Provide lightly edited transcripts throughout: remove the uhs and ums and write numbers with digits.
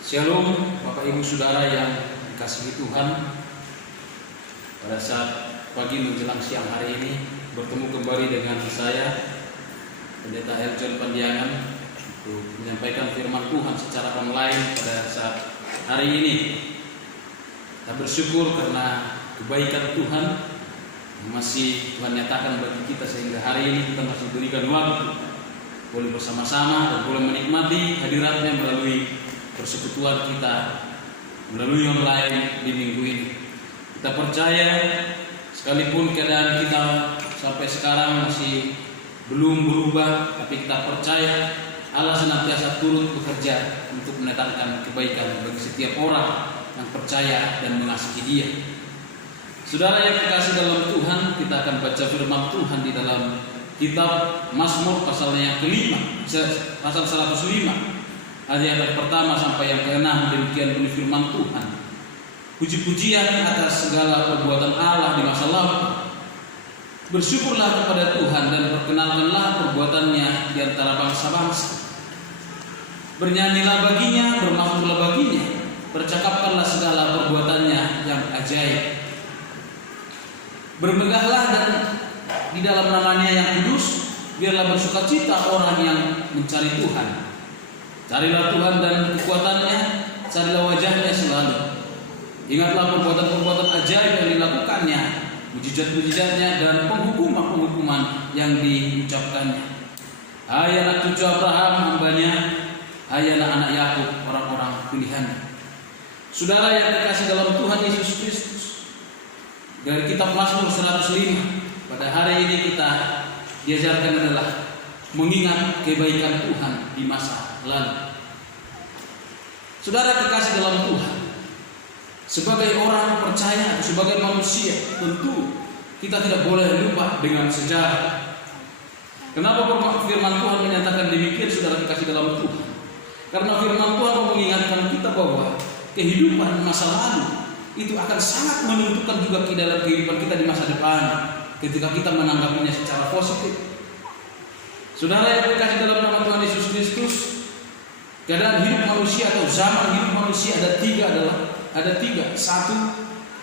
Shalom Bapak Ibu Saudara yang dikasihi Tuhan. Pada saat pagi menjelang siang hari ini bertemu kembali dengan saya Pendeta Eljon Pandiangan untuk menyampaikan firman Tuhan secara online pada saat hari ini. Kita bersyukur karena kebaikan Tuhan masih Tuhan nyatakan bagi kita sehingga hari ini kita masih berikan waktu boleh bersama-sama dan boleh menikmati hadiratnya melalui persekutuan kita melalui online di minggu ini. Kita percaya sekalipun keadaan kita sampai sekarang masih belum berubah, tapi kita percaya Allah senantiasa turut bekerja untuk mendatangkan kebaikan bagi setiap orang yang percaya dan mengasihi Dia. Saudara yang terkasih dalam Tuhan, kita akan baca firman Tuhan di dalam kitab Mazmur pasalnya yang kelima, pasal 105. Ayat yang pertama sampai yang ke-6, demikian bunyi firman Tuhan. Puji-pujian atas segala perbuatan Allah di masa lalu. Bersyukurlah kepada Tuhan dan perkenalkanlah perbuatannya di antara bangsa-bangsa. Bernyanyilah baginya, bermakmurlah baginya. Bercakapkanlah segala perbuatannya yang ajaib. Bermegahlah dan di dalam namanya yang kudus, biarlah bersukacita orang yang mencari Tuhan. Carilah Tuhan dan kekuatannya, carilah wajahnya selalu. Ingatlah perbuatan-perbuatan ajaib yang dilakukannya, mujizat-mujizatnya dan penghukuman-penghukuman yang diucapkannya. Hai anak cucu Abraham hambanya, hai anak-anak Yakub orang-orang pilihannya. Saudara yang dikasih dalam Tuhan Yesus Kristus, dari kitab Mazmur 105, pada hari ini kita diajarkan adalah mengingat kebaikan Tuhan di masa lalu. Saudara kekasih dalam Tuhan, sebagai orang percaya, sebagai manusia, tentu kita tidak boleh lupa dengan sejarah. Kenapa firman Tuhan menyatakan demikian, saudara kekasih dalam Tuhan? Karena firman Tuhan mengingatkan kita bahwa kehidupan masa lalu itu akan sangat menentukan juga di dalam kehidupan kita di masa depan ketika kita menanggapinya secara positif. Saudara yang dikasih dalam nama Tuhan Yesus Kristus, keadaan hidup manusia atau zaman hidup manusia ada tiga. Satu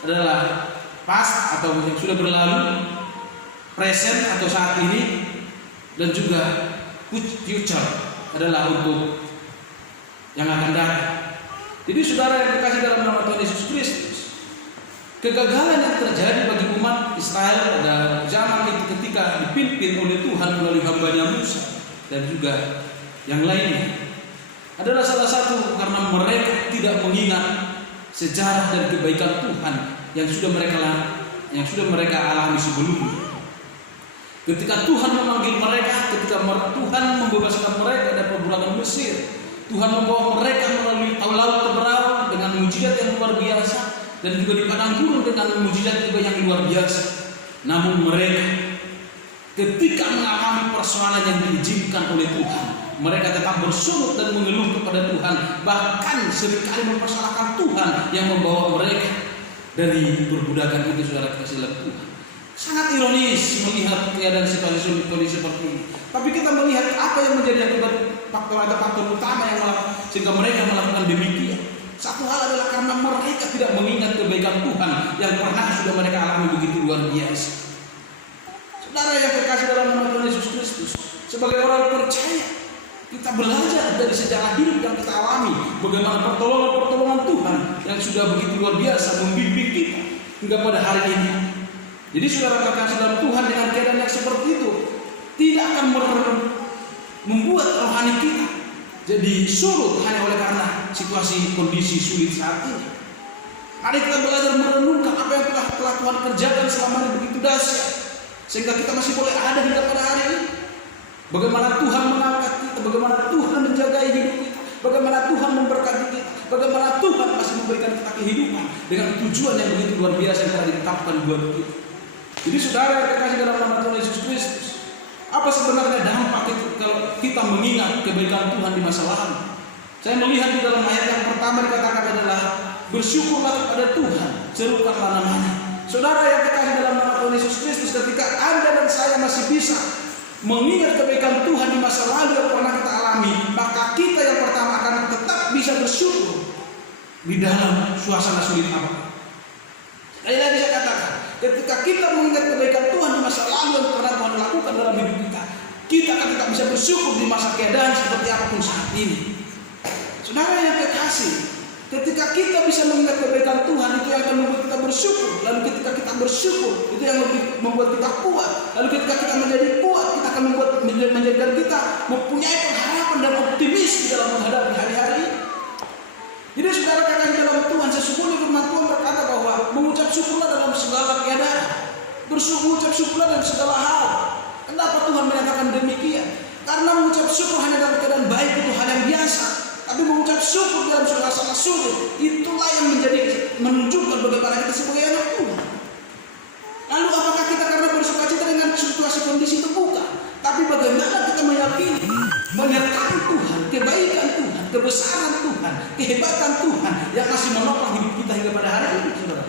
adalah past atau yang sudah berlalu, present atau saat ini, dan juga future adalah untuk yang akan datang. Jadi saudara yang dikasih dalam nama Tuhan Yesus Kristus, kegagalan yang terjadi bagi umat Israel pada zaman itu ketika dipimpin oleh Tuhan melalui hamba-Nya Musa dan juga yang lainnya adalah salah satu karena mereka tidak mengingat sejarah dan kebaikan Tuhan yang sudah mereka alami sebelumnya. Ketika Tuhan memanggil mereka, ketika Tuhan membebaskan mereka dari perbudakan Mesir, Tuhan membawa mereka melalui laut Teberau dengan mujizat yang luar biasa dan juga di padang gurun dengan mujizat juga yang luar biasa. Namun mereka ketika mengalami persoalan yang diizinkan oleh Tuhan, mereka tetap bersurut dan mengeluh kepada Tuhan, bahkan seringkali mempersalahkan Tuhan yang membawa mereka dari perbudakan itu. Saudara kasih dalam Tuhan, sangat ironis melihat keadaan situasi kondisi seperti ini. Tapi kita melihat apa yang menjadi akibat faktor utama yang sehingga mereka melakukan demikian. Satu hal adalah karena mereka tidak mengingat kebaikan Tuhan yang pernah sudah mereka alami begitu luar biasa. Saudara yang terkasih dalam nama Tuhan Yesus Kristus, sebagai orang percaya, kita belajar dari sejarah hidup yang kita alami, bagaimana pertolongan Tuhan yang sudah begitu luar biasa membimbing kita hingga pada hari ini. Jadi saudara terkasih dalam Tuhan, dengan keadaan yang seperti itu tidak akan membuat rohani kita jadi surut hanya oleh karena situasi kondisi sulit saat ini. Mari kita belajar merenungkan apa yang telah Tuhan kerjakan selama ini begitu dahsyat sehingga kita masih boleh ada hingga pada hari ini. Bagaimana Tuhan mengangkat kita, bagaimana Tuhan menjaga hidup kita, bagaimana Tuhan memberkati kita, bagaimana Tuhan masih memberikan kita kehidupan dengan tujuan yang begitu luar biasa yang telah ditetapkan buat kita. Jadi saudara yang terkasih dalam nama Tuhan Yesus Kristus, apa sebenarnya dampak itu kalau kita mengingat kebaikan Tuhan di masa lalu? Saya melihat di dalam ayat yang pertama dikatakan adalah bersyukurlah kepada Tuhan, serukanlah namanya. Saudara yang terkasih dalam nama Tuhan Yesus Kristus, ketika Anda dan saya masih bisa mengingat kebaikan Tuhan di masa lalu yang pernah kita alami, maka kita yang pertama akan tetap bisa bersyukur di dalam suasana sulit apa. Sekali lagi saya katakan, ketika kita mengingat kebaikan Tuhan di masa lalu yang pernah Tuhan lakukan dalam hidup kita, kita akan tetap bisa bersyukur di masa keadaan seperti apapun saat ini. Saudara yang kekasih, ketika kita bisa mengingat kebaikan Tuhan, itu yang akan membuat kita bersyukur. Lalu ketika kita bersyukur, itu yang membuat kita kuat. Lalu ketika kita menjadi kuat, kita akan menjadikan kita mempunyai pengharapan dan optimis di dalam menghadapi hari-hari ini. Jadi saudara katakan dalam Tuhan, sesungguhnya firman Tuhan berkata bahwa mengucap syukurlah dalam segala keadaan, mengucap syukurlah dalam segala hal. Kenapa Tuhan menyatakan demikian? Karena mengucap syukur hanya dalam keadaan baik itu hal yang biasa. Tapi mengucap syukur dalam suasana sulit, itulah yang menunjukkan bagaimana kita sebagai anak Tuhan. Lalu apakah kita karena bersukacita dengan situasi kondisi itu? Bukan. Tapi bagaimana kita meyakini menyertai Tuhan, kebaikan Tuhan, kebesaran Tuhan, kehebatan Tuhan yang masih menopang hidup kita hingga pada hari ini, saudara.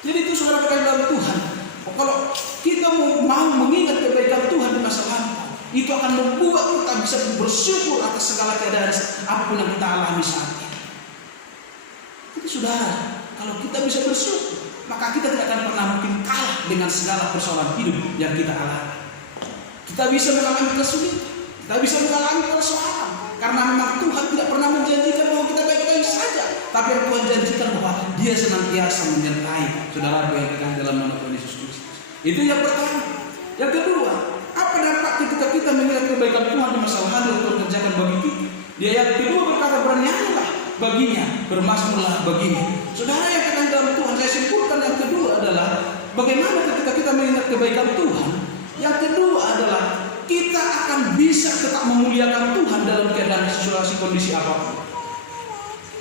Jadi itu saudara kata dalam Tuhan. Kalau kita mau mengingat kebaikan Tuhan di masa lalu, itu akan membuat kita bisa bersyukur atas segala keadaan apapun yang kita alami saat ini. Jadi saudara, kalau kita bisa bersyukur, maka kita tidak akan pernah mungkin kalah dengan segala persoalan hidup yang kita alami. Kita bisa mengalami kesulitan, kita bisa mengalami persoalan, karena memang Tuhan tidak pernah menjanjikan bahwa kita baik-baik saja, tapi yang Tuhan janjikan bahwa Dia senantiasa menyertai saudara baik-baik dalam nama Tuhan Yesus Kristus. Itu yang pertama. Yang kedua, apa dampak ketika kita mengingat kebaikan Tuhan di masa lalu yang Tuhan kerjakan bagi kita? Di ayat kedua berkata, bernyanyilah baginya, bermazmurlah baginya. Saudara yang katakan dalam Tuhan, saya simpulkan yang kedua adalah bagaimana ketika kita mengingat kebaikan Tuhan. Yang kedua adalah kita akan bisa tetap memuliakan Tuhan dalam keadaan situasi kondisi apapun.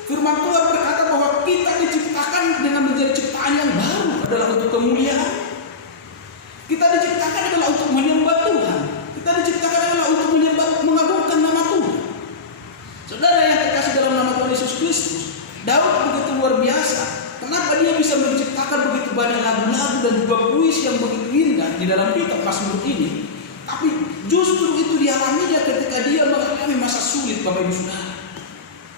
Firman Tuhan berkata bahwa kita diciptakan dengan menjadi ciptaan yang baru adalah untuk kemuliaan. Kita diciptakan adalah untuk menyembah Tuhan. Kita diciptakan adalah untuk mengagungkan nama Tuhan. Saudara yang terkasih dalam nama Tuhan Yesus Kristus, Daud begitu luar biasa. Kenapa dia bisa menciptakan begitu banyak lagu-lagu dan juga puisi yang begitu indah di dalam kitab Mazmur ini? Tapi justru itu dialaminya ketika dia mengalami masa sulit, Bapak Ibu Saudara.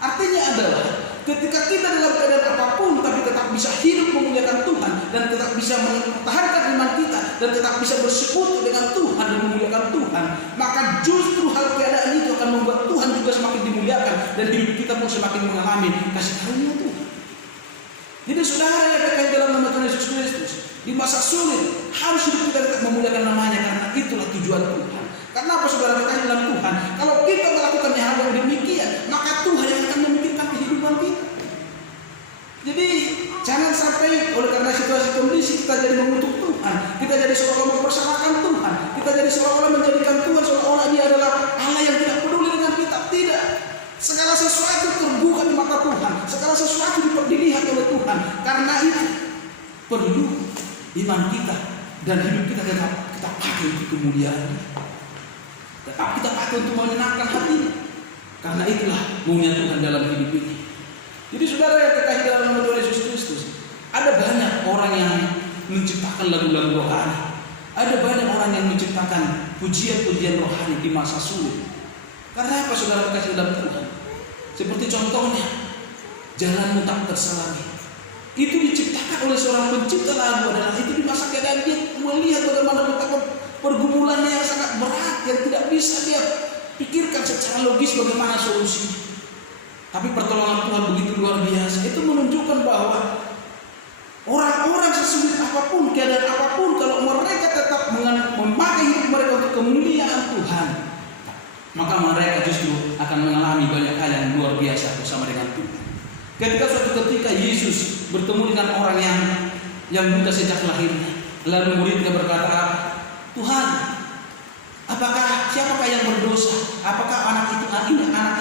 Artinya adalah ketika kita dalam keadaan apapun tapi tetap bisa hidup memuliakan Tuhan dan tetap bisa mempertahankan iman kita dan tetap bisa bersekutu dengan Tuhan dan memuliakan Tuhan, maka justru hal keadaan itu akan membuat Tuhan juga semakin dimuliakan dan hidup kita pun semakin mengalami kasih karunia Tuhan. Jadi saudara yang dekat dalam nama Tuhan Yesus Kristus, di masa sulit harus hidup kita tetap memuliakan namanya, karena itulah tujuan Tuhan. Karena apa saudara kekasih dalam Tuhan? Kalau kita melakukan hal yang demikian, maka Tuhan yang akan memikirkan kehidupan kita. Jadi jangan sampai oleh karena situasi kondisi kita jadi mengutuk Tuhan, kita jadi seolah-olah mempersalahkan Tuhan, kita jadi seolah-olah menjadikan Tuhan seolah-olah Dia adalah Allah yang tidak peduli dengan kita. Tidak. Segala sesuatu terbuka di mata Tuhan, segala sesuatu dilihat oleh Tuhan. Karena itu perlu iman kita dan hidup kita tetap kita pakai untuk kemuliaan. Tetap kita pakai untuk menyenangkan hati. Karena itulah maunya Tuhan dalam hidup ini. Jadi saudara yang kekasih dalam nama Tuhan Yesus Kristus, ada banyak orang yang menciptakan lagu-lagu rohani. Ada banyak orang yang menciptakan pujian-pujian rohani di masa sulit. Karena apa saudara kekasih dalam Tuhan? Seperti contohnya, Jalanmu Tak Terselangi. Itu diciptakan oleh seorang pencipta lagu adalah itu di masa keadaan dia melihat bagaimana betapa pergumulannya yang sangat berat yang tidak bisa dia pikirkan secara logis bagaimana solusinya. Tapi pertolongan Tuhan begitu luar biasa. Itu menunjukkan bahwa orang-orang sesulit apapun, keadaan apapun, kalau mereka tetap memakai hidup mereka untuk kemuliaan Tuhan, maka mereka justru akan mengalami banyak hal yang luar biasa bersama dengan Tuhan. Ketika suatu ketika Yesus bertemu dengan orang yang buta sejak lahirnya, lalu muridnya berkata, Tuhan, siapakah yang berdosa? Apakah anak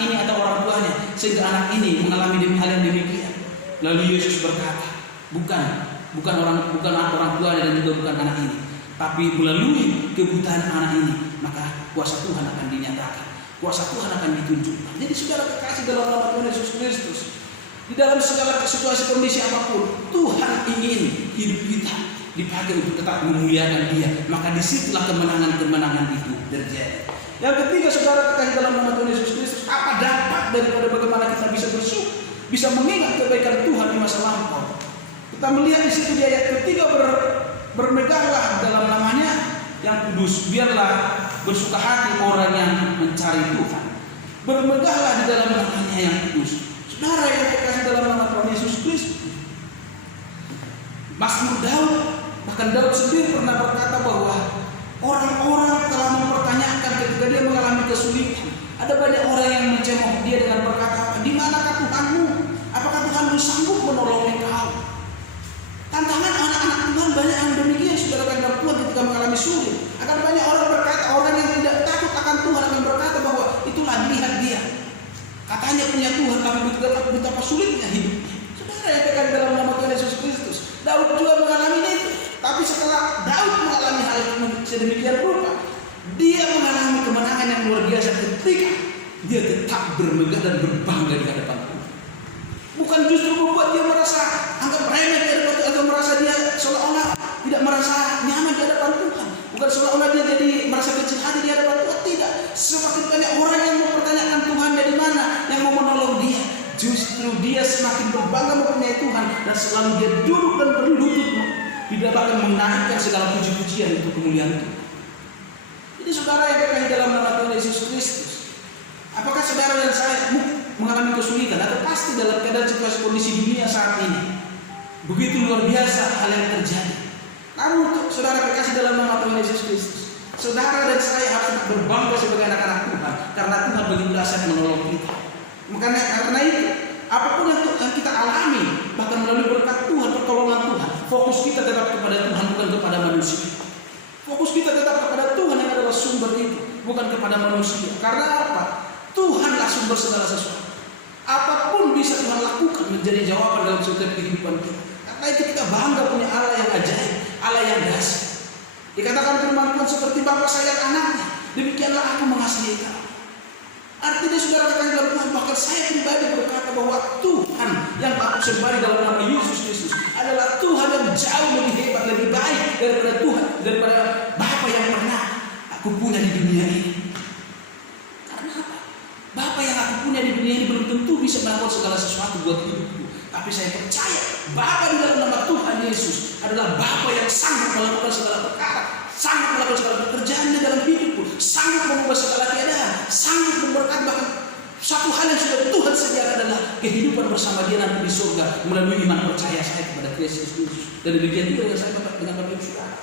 ini atau orang tuanya sehingga anak ini mengalami hal yang demikian? Lalu Yesus berkata, bukan orang tuanya dan juga bukan anak ini, tapi melalui kebutaan anak ini maka kuasa Tuhan akan dinyatakan, kuasa Tuhan akan ditunjukkan. Jadi saudara kekasih dalam nama Tuhan Yesus Kristus, di dalam segala situasi kondisi apapun, Tuhan ingin hidup kita dipakai untuk tetap memuliakan Dia, maka disitulah kemenangan-kemenangan itu terjadi. Yang ketiga saudara kekasih dalam nama Tuhan Yesus Kristus, apa dampak daripada bagaimana kita bisa bersyukur? bisa mengingat kebaikan Tuhan di masa lampau. Kita melihat di situ di ayat ketiga, bermegahlah dalam namanya yang kudus, biarlah bersuka hati orang yang mencari Tuhan. Bermegahlah di dalam namanya yang kudus. Saudara yang dikasih dalam nama Tuhan Yesus Kristus, Mazmur Daud, bahkan Daud sendiri pernah berkata bahwa orang-orang telah mempertanyakan ketika dia mengalami kesulitan. Ada banyak orang yang mencemooh dia dengan berkata, di manakah Tuhanmu? Apakah Tuhanmu sanggup menolong engkau? Tantangan anak-anak Tuhan banyak yang demikian, saudara kandang Tuhan, ketika mengalami sulit. Akan banyak orang berkata, orang yang tidak takut akan Tuhan akan berkata bahwa itulah, lihat dia, katanya punya Tuhan, tapi betapa sulitnya hidupnya. Saudara yang dekat dalam nama Tuhan Yesus Kristus, Daud juga mengalami itu. Tapi setelah Daud mengalami hal sedemikian rupa, dia mengalami kemenangan yang luar biasa ketika dia tetap bermegah dan berbangga di hadapan Tuhan. Bukan justru membuat dia merasa anggap remeh di hadapan Tuhan, atau merasa dia seolah-olah tidak merasa nyaman di hadapan Tuhan. Bukan seolah-olah dia jadi merasa kecil hati di hadapan Tuhan. Tidak. Semakin banyak orang yang mempertanyakan Tuhan dari mana yang mau menolong dia, justru dia semakin berbangga mempunyai Tuhan, dan selalu dia duduk dan berlutut tidak akan menaikkan segala puji-pujian untuk kemuliaan Tuhan. Jadi saudara yang dikasihi dalam nama Tuhan Yesus Kristus, apakah saudara dan saya mengalami kesulitan, atau pasti dalam keadaan situasi kondisi dunia saat ini begitu luar biasa hal yang terjadi? Namun untuk saudara dikasihi dalam nama Tuhan Yesus Kristus, saudara dan saya harus berbangga sebagai anak-anak Tuhan, karena Tuhan begitu dahsyat menolong kita. Karena itu, apapun yang kita alami, bahkan melalui berkat Tuhan, pertolongan Tuhan, fokus kita tetap kepada Tuhan, bukan kepada manusia. Fokus kita tetap kepada Tuhan yang adalah sumber itu, bukan kepada manusia. Karena apa? Tuhanlah sumber segala sesuatu. Apapun bisa Tuhan lakukan menjadi jawaban dalam setiap kehidupan kita. Karena itu kita bangga punya Allah yang ajaib, Allah yang dahsyat. Dikatakan firman Tuhan, seperti Bapa sayang anaknya, demikianlah aku mengasihi kamu. Artinya saudara katakan dalam Tuhan, bahkan saya pribadi berkata bahwa Tuhan yang aku sembah dalam nama Yesus Kristus adalah Tuhan yang jauh lebih hebat, lebih baik daripada Tuhan, daripada Bapa yang pernah aku punya di dunia ini. Karena apa? Bapa yang aku punya di dunia ini belum tentu bisa melakukan segala sesuatu buat hidupku. Tapi saya percaya Bapa di dalam nama Tuhan Yesus adalah Bapa yang sanggup melakukan segala perkara, sanggup melakukan segala pekerjaannya dalam hidupku, sanggup mengubah segala keadaan, sanggup memberkati. Bahkan satu hal yang sudah Tuhan sediakan adalah kehidupan bersama Dia nanti di surga melalui iman percaya saya kepada Kristus. Dan demikian juga yang saya katakan dengan Bapak Ibu Saudara.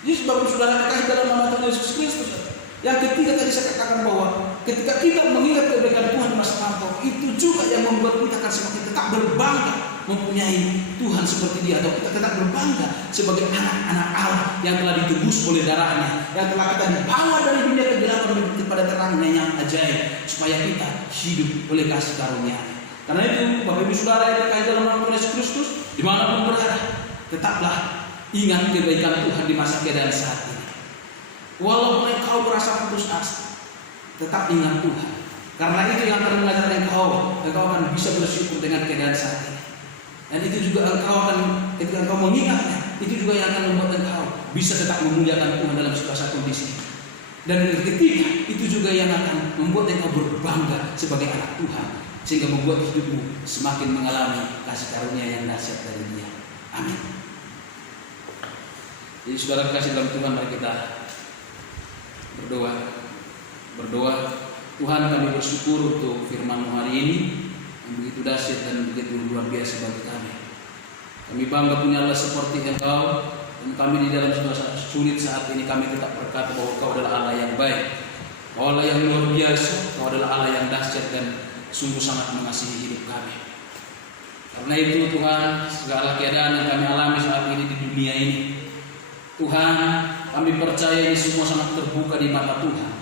Jadi sebab saudara dikasihi dalam nama Tuhan Yesus Kristus. Yang ketiga tadi saya katakan bahwa ketika kita mengingat kebaikan Tuhan di masa lampau, itu juga yang membuat kita akan semakin tetap berbangga mempunyai Tuhan seperti Dia, atau kita tetap berbangga sebagai anak-anak Allah yang telah ditebus oleh darahnya, yang telah kita dibawa dari dunia kegelapan kepada terangnya yang ajaib, supaya kita hidup oleh kasih karunia. Karena itu Bapak Ibu Saudara yang dikasihi dalam nama Tuhan Yesus Kristus, dimanapun berada, tetaplah ingat kebaikan Tuhan di masa keadaan saat ini. Walaupun engkau merasa putus asa, tetap ingat Tuhan. Karena itu yang akan mengajarkan engkau akan bisa bersyukur dengan keadaan saat ini. Dan itu juga ketika engkau mengingatnya, itu juga yang akan membuat engkau bisa tetap memuliakan Tuhan dalam segala kondisi. Dan ketiga, itu juga yang akan membuat engkau berbangga sebagai anak Tuhan, sehingga membuat hidupmu semakin mengalami kasih karunia yang dahsyat dari Dia. Amin. Jadi saudara kasih dalam Tuhan, mari kita berdoa. Tuhan, kami bersyukur untuk firman-Mu hari ini yang begitu dahsyat dan begitu luar biasa bagi kami. Kami bangga punya Allah seperti Engkau, dan kami di dalam situasi sulit saat ini kami tetap berkata bahwa Kau adalah Allah yang baik, Kau Allah yang luar biasa, Kau adalah Allah yang dahsyat dan sungguh sangat mengasihi hidup kami. Karena itu Tuhan, segala keadaan yang kami alami saat ini di dunia ini, Tuhan, kami percaya ini semua sangat terbuka di mata Tuhan.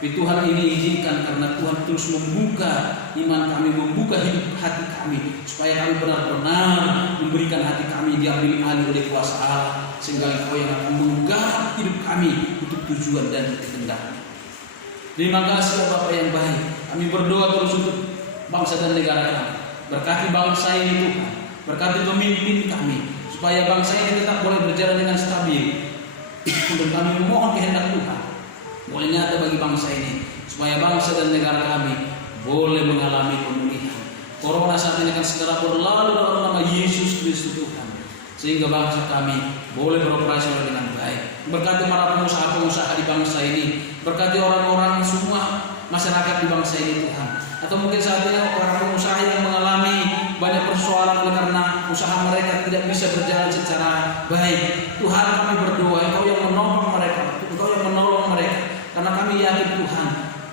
Tapi Tuhan ini izinkan karena Tuhan terus membuka iman kami, membuka hidup hati kami, supaya kami benar-benar memberikan hati kami diambil alih oleh kuasa Allah, sehingga Engkau yang akan menggarap hidup kami untuk tujuan dan kehendak-Mu. Terima kasih Bapa yang baik. Kami berdoa terus untuk bangsa dan negara kami. Berkati bangsa ini Tuhan, berkati pemimpin kami, supaya bangsa ini tetap boleh berjalan dengan stabil. Dan kami memohon kehendak Tuhan boleh nyata bagi bangsa ini, supaya bangsa dan negara kami boleh mengalami pemulihan, Corona saat ini akan segera berlalu dalam nama Yesus Kristus Tuhan. Sehingga bangsa kami boleh beroperasi dengan baik. Berkati para pengusaha-pengusaha di bangsa ini, berkati orang-orang semua masyarakat di bangsa ini Tuhan. Atau mungkin saat ini para pengusaha yang mengalami banyak persoalan karena usaha mereka tidak bisa berjalan secara baik. Tuhan, kami berdoa Engkau yang menopang mereka, Engkau yang menolong mereka. Karena kami yakin Tuhan,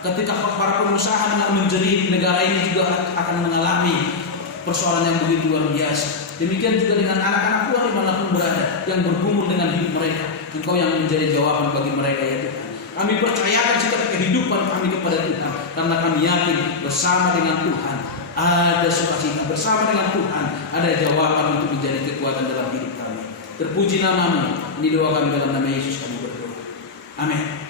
ketika para pengusaha menjerit, negara ini juga akan mengalami persoalan yang begitu luar biasa. Demikian juga dengan anak-anak Tuhan dimanapun berada yang bergumul dengan hidup mereka. Engkau yang menjadi jawaban bagi mereka ya Tuhan. Kami percayakan sikap kehidupan kami kepada Tuhan, karena kami yakin bersama dengan Tuhan ada sukacita, bersama dengan Tuhan ada jawaban untuk menjadi kekuatan dalam hidup kami. Terpuji nama-Mu. Ini doa kami dalam nama Yesus kami berdoa. Amin.